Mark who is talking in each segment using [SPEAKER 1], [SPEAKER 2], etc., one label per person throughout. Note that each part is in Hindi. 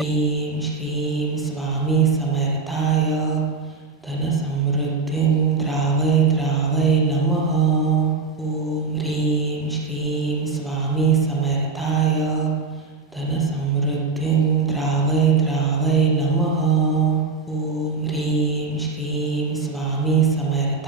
[SPEAKER 1] ह्रीं श्रीं स्वामी समर्थाय धनसमृद्धिं द्रावय द्रावय नमः। ॐ ह्रीं श्रीं स्वामी समर्थाय धनसमृद्धिं द्रावय द्रावय नमः। ॐ ह्रीं श्रीं स्वामी समर्थ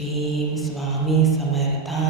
[SPEAKER 1] श्री स्वामी समर्था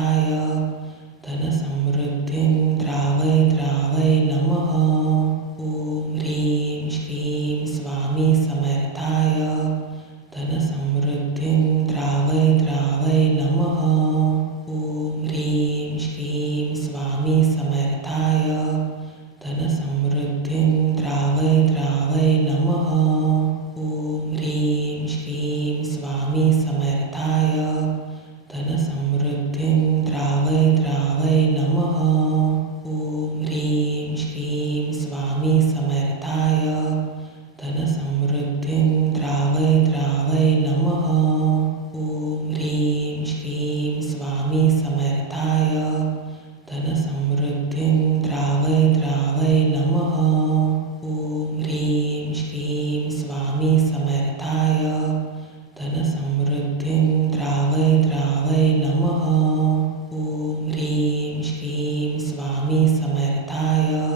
[SPEAKER 1] smile. Mertaya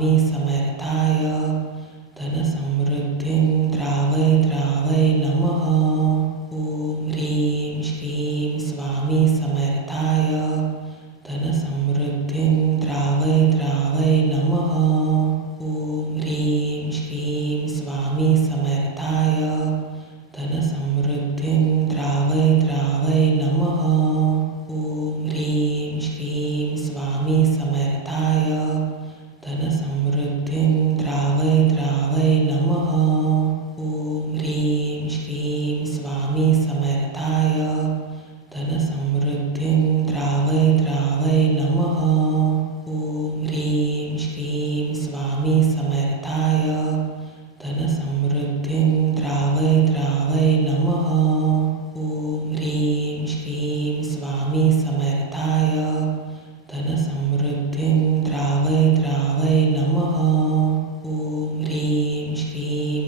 [SPEAKER 1] cabeça lá.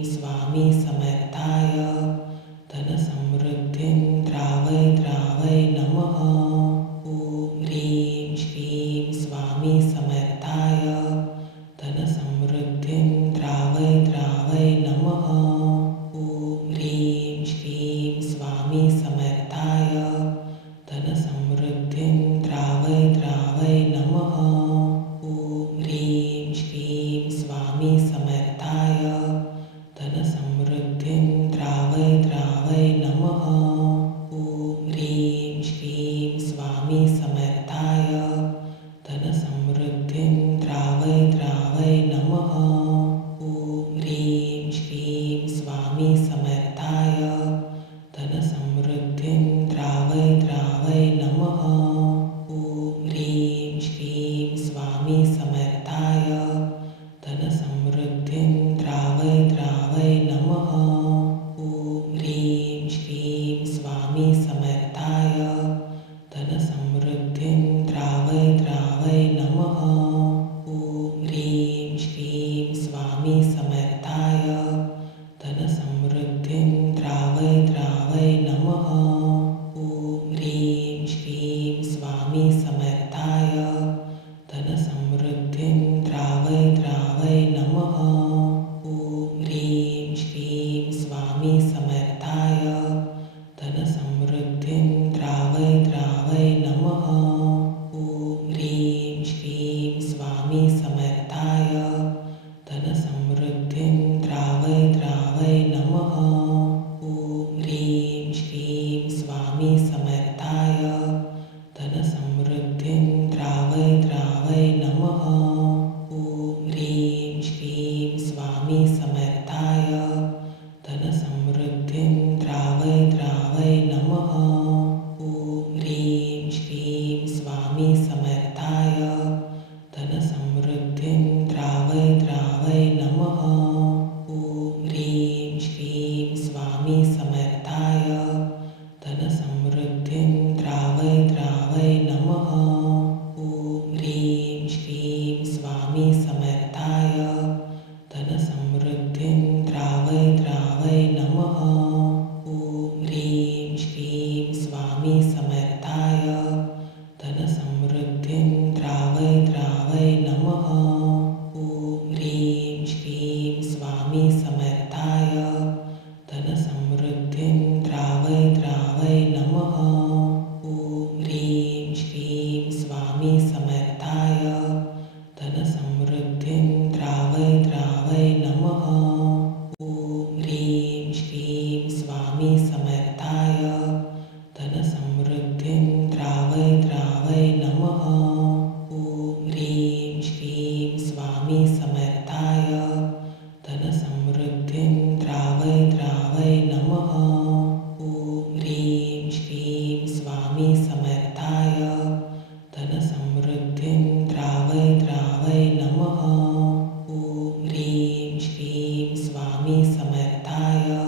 [SPEAKER 1] स्वामी समर्थाय। देव स्वामी समर्था शिवाय नमः। ॐ ह्रीं श्रीं स्वामी समर्थाय। धनसमृद्धिं द्रावय द्रावय नमः। ॐ ह्रीं श्रीं स्वामी समर्थाय। धनसमृद्धिं द्रावय द्रावय नमः। ॐ ह्रीं श्रीं स्वामी समर्थ I.